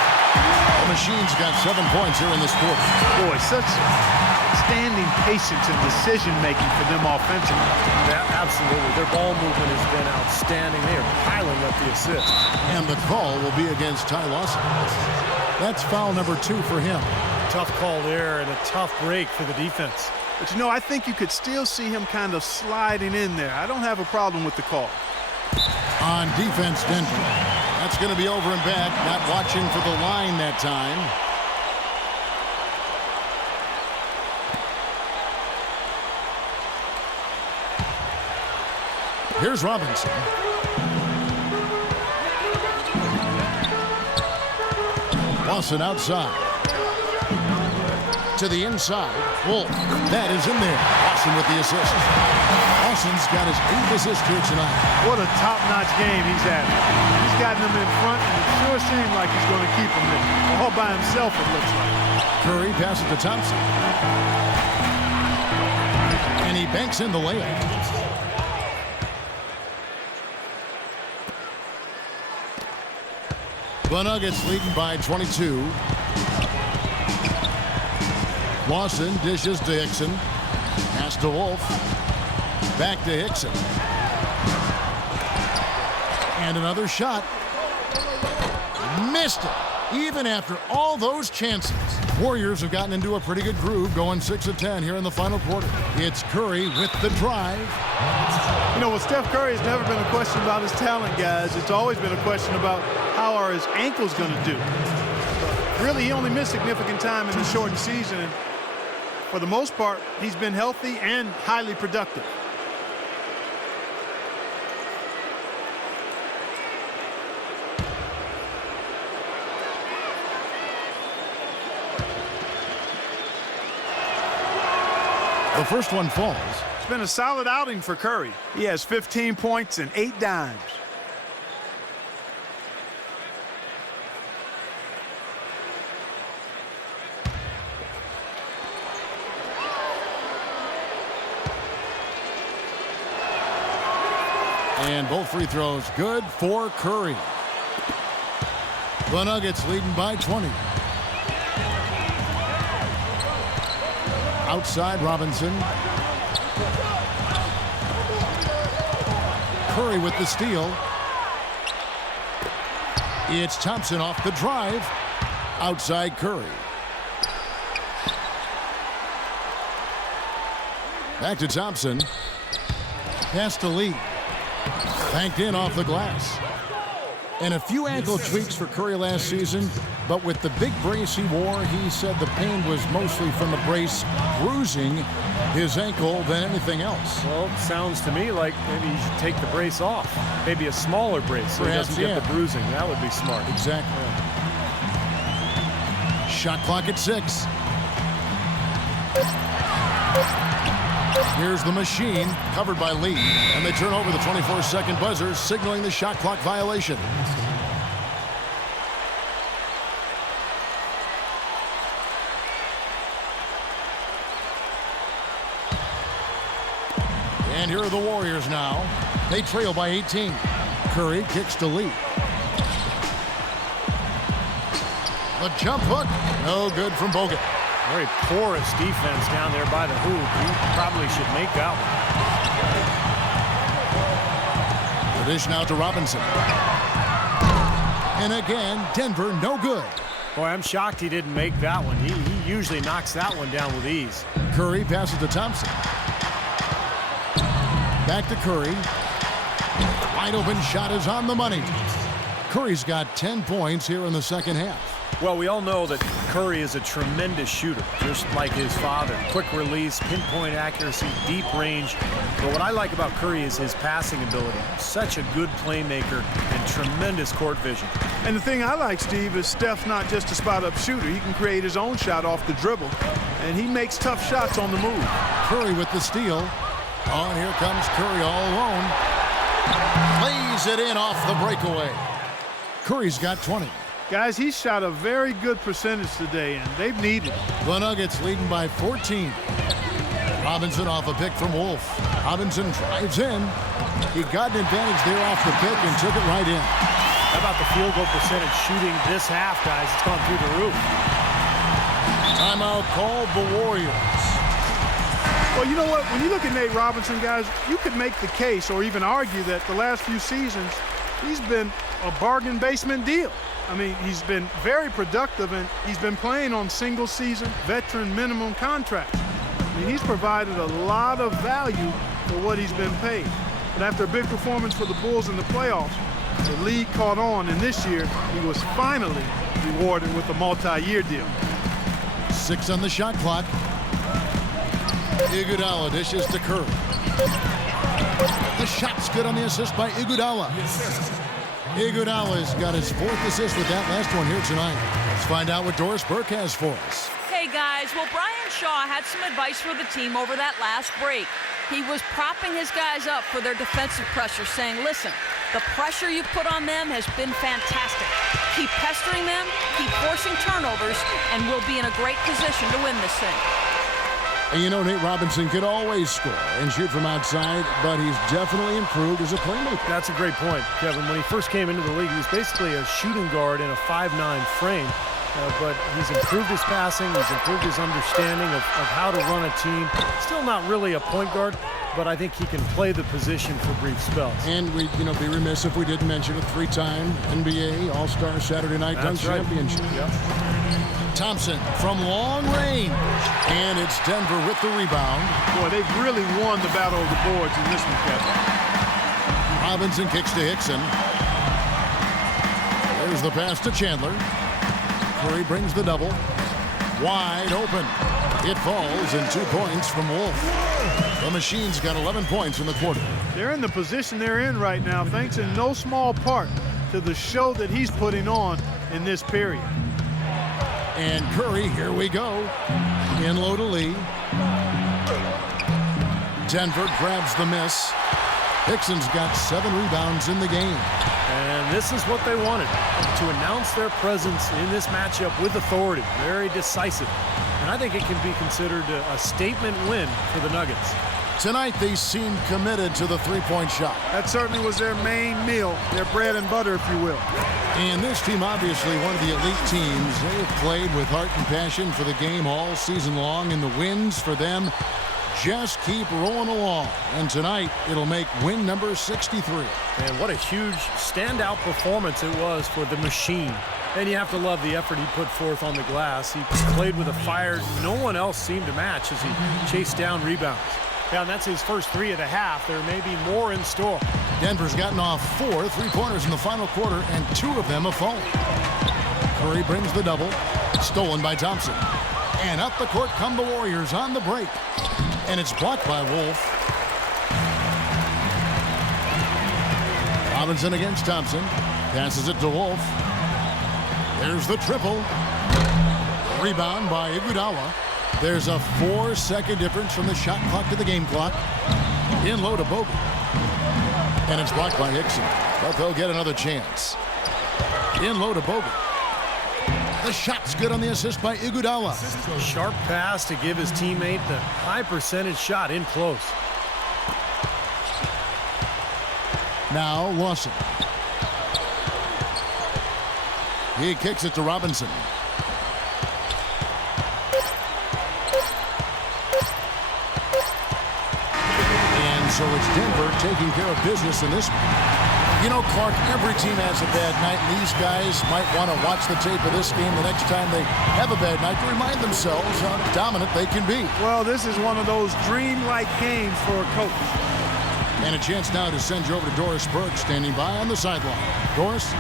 The machine's got 7 points here in this quarter. Boy, such standing patience and decision-making for them offensively. Yeah, absolutely. Their ball movement has been outstanding. They are piling up the assists. And the call will be against Ty Lawson. That's foul number 2 for him. Tough call there and a tough break for the defense. But, you know, I think you could still see him kind of sliding in there. I don't have a problem with the call. On defense, Denver. That's going to be over and back. Not watching for the line that time. Here's Robinson. Lawson outside. To the inside. Wolf, that is in there. Lawson with the assist. Lawson's got his 8th assist here tonight. What a top-notch game he's having. He's gotten them in front, and it sure seems like he's going to keep them there. All by himself, it looks like. Curry passes to Thompson. And he banks in the layup. The Nuggets leading by 22. Lawson dishes to Hickson. Pass to Wolf. Back to Hickson. And another shot. Missed it. Even after all those chances. Warriors have gotten into a pretty good groove, going 6 of 10 here in the final quarter. It's Curry with the drive. You know, with Steph Curry, it's never been a question about his talent, guys. It's always been a question about how are his ankles going to do. But really, he only missed significant time in the shortened season. And for the most part, he's been healthy and highly productive. The first one falls. It's been a solid outing for Curry. He has 15 points and 8 dimes. And both free throws good for Curry. The Nuggets leading by 20. Outside Robinson. Curry with the steal. It's Thompson off the drive. Outside Curry. Back to Thompson. Pass to Lee. Banked in off the glass. And a few ankle tweaks for Curry last season, but with the big brace he wore, he said the pain was mostly from the brace bruising his ankle than anything else. Well, it sounds to me like maybe he should take the brace off. Maybe a smaller brace so Perhaps, he doesn't get the bruising. That would be smart. Exactly. Yeah. Shot clock at 6. Here's the machine, covered by Lee, and they turn over the 24-second buzzer, signaling the shot clock violation. And here are the Warriors now. They trail by 18. Curry kicks to Lee. The jump hook, no good from Bogut. Very porous defense down there by the hoop. He probably should make that one. The dish now to Robinson. And again, Denver no good. Boy, I'm shocked he didn't make that one. He usually knocks that one down with ease. Curry passes to Thompson. Back to Curry. Wide open shot is on the money. Curry's got 10 points here in the second half. Well, we all know that Curry is a tremendous shooter, just like his father. Quick release, pinpoint accuracy, deep range. But what I like about Curry is his passing ability. Such a good playmaker and tremendous court vision. And the thing I like, Steve, is Steph's not just a spot-up shooter. He can create his own shot off the dribble, and he makes tough shots on the move. Curry with the steal. Oh, and here comes Curry all alone. Plays it in off the breakaway. Curry's got 20. Guys, he shot a very good percentage today, and they've needed it. The Nuggets leading by 14. Robinson off a pick from Wolf. Robinson drives in. He got an advantage there off the pick and took it right in. How about the field goal percentage shooting this half, guys? It's gone through the roof. Timeout called the Warriors. Well, you know what? When you look at Nate Robinson, guys, you could make the case or even argue that the last few seasons, he's been a bargain basement deal. I mean, he's been very productive, and he's been playing on single-season veteran minimum contracts. I mean, he's provided a lot of value for what he's been paid. But after a big performance for the Bulls in the playoffs, the league caught on, and this year he was finally rewarded with a multi-year deal. 6 on the shot clock. Iguodala dishes to Curry. The shot's good on the assist by Iguodala. Iguodala's got his 4th assist with that last one here tonight. Let's find out what Doris Burke has for us. Hey guys, well, Brian Shaw had some advice for the team over that last break. He was propping his guys up for their defensive pressure, saying, listen, the pressure you put on them has been fantastic. Keep pestering them, keep forcing turnovers, and we'll be in a great position to win this thing. And you know, Nate Robinson could always score and shoot from outside, but he's definitely improved as a playmaker. That's a great point, Kevin. When he first came into the league, he was basically a shooting guard in a 5'9" frame. But he's improved his passing, he's improved his understanding of how to run a team. Still not really a point guard, but I think he can play the position for brief spells. And we'd be remiss if we didn't mention a 3-time NBA All-Star Saturday Night Dunk Championship. Yep. Thompson from long range, and it's Denver with the rebound. Boy, they've really won the battle of the boards in this one, Kevin. Robinson kicks to Hickson. There's the pass to Chandler. Curry brings the double. Wide open. It falls, and 2 points from Wolf. The Machine's got 11 points in the quarter. They're in the position they're in right now, thanks in no small part to the show that he's putting on in this period. And Curry, here we go. In low to Lee. Denver grabs the miss. Hickson's got 7 rebounds in the game. And this is what they wanted, to announce their presence in this matchup with authority. Very decisive. And I think it can be considered a statement win for the Nuggets. Tonight, they seem committed to the three-point shot. That certainly was their main meal, their bread and butter, if you will. And this team, obviously one of the elite teams. They have played with heart and passion for the game all season long, and the wins for them just keep rolling along. And tonight, it'll make win number 63. And what a huge standout performance it was for the Machine. And you have to love the effort he put forth on the glass. He played with a fire no one else seemed to match as he chased down rebounds. Yeah, and that's his first 3 of the half. There may be more in store. Denver's gotten off 4 3-pointers in the final quarter, and 2 of them have fallen. Curry brings the double. Stolen by Thompson. And up the court come the Warriors on the break. And it's blocked by Wolf. Robinson against Thompson. Passes it to Wolf. There's the triple. Rebound by Iguodala. There's a 4-second difference from the shot clock to the game clock. In low to Bogut. And it's blocked by Hickson. But they'll get another chance. In low to Bogut. The shot's good on the assist by Iguodala. Sharp pass to give his teammate the high percentage shot in close. Now Lawson. He kicks it to Robinson. And so it's Denver taking care of business in this one. You know, Clark, every team has a bad night, and these guys might want to watch the tape of this game the next time they have a bad night to remind themselves how dominant they can be. Well, this is one of those dream-like games for a coach. And a chance now to send you over to Doris Burke, standing by on the sideline. Doris?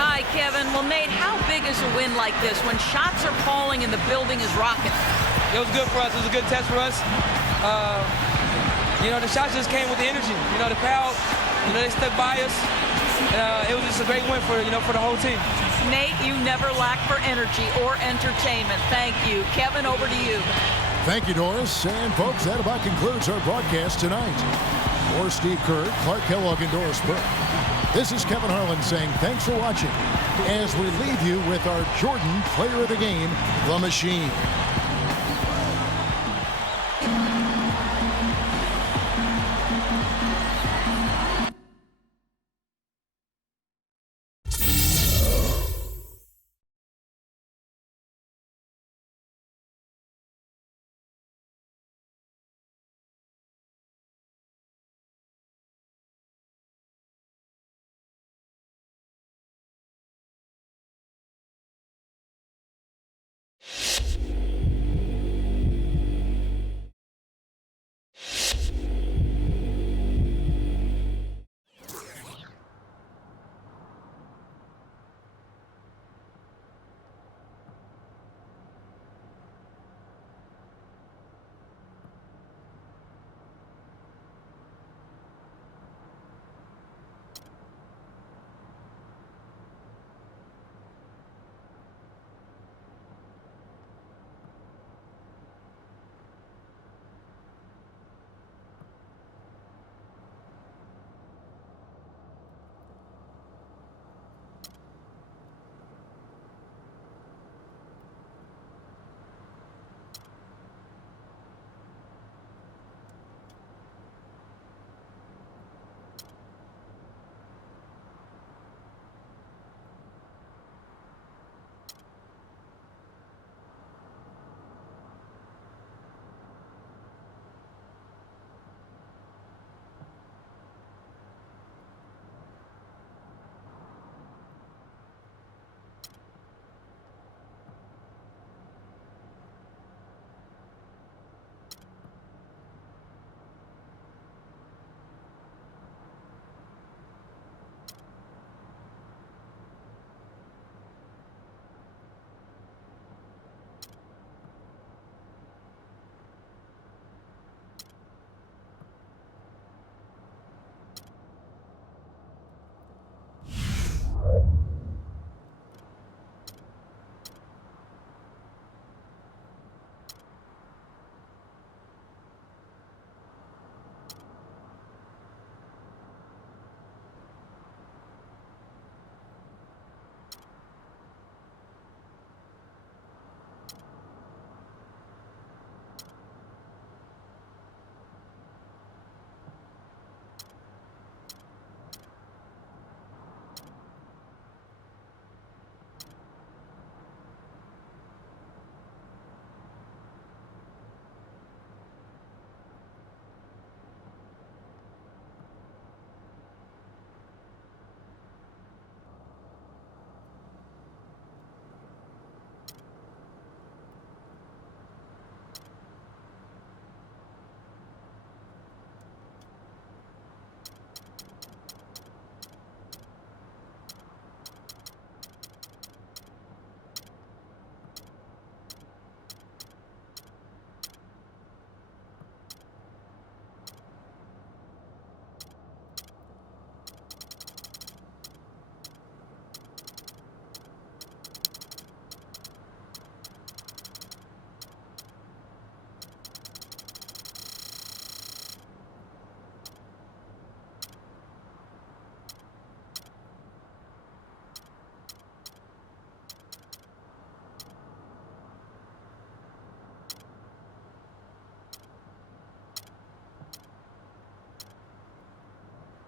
Hi, Kevin. Well, Nate, how big is a win like this when shots are falling and the building is rocking? It was good for us. It was a good test for us. You know, the shots just came with the energy. You know, the crowd, you know, they stuck by us. It was just a great win for, for the whole team. Nate, you never lack for energy or entertainment. Thank you. Kevin, over to you. Thank you, Doris. And, folks, that about concludes our broadcast tonight. For Steve Kerr, Clark Kellogg, and Doris Burke, this is Kevin Harlan saying thanks for watching as we leave you with our Jordan Player of the Game, the Machine.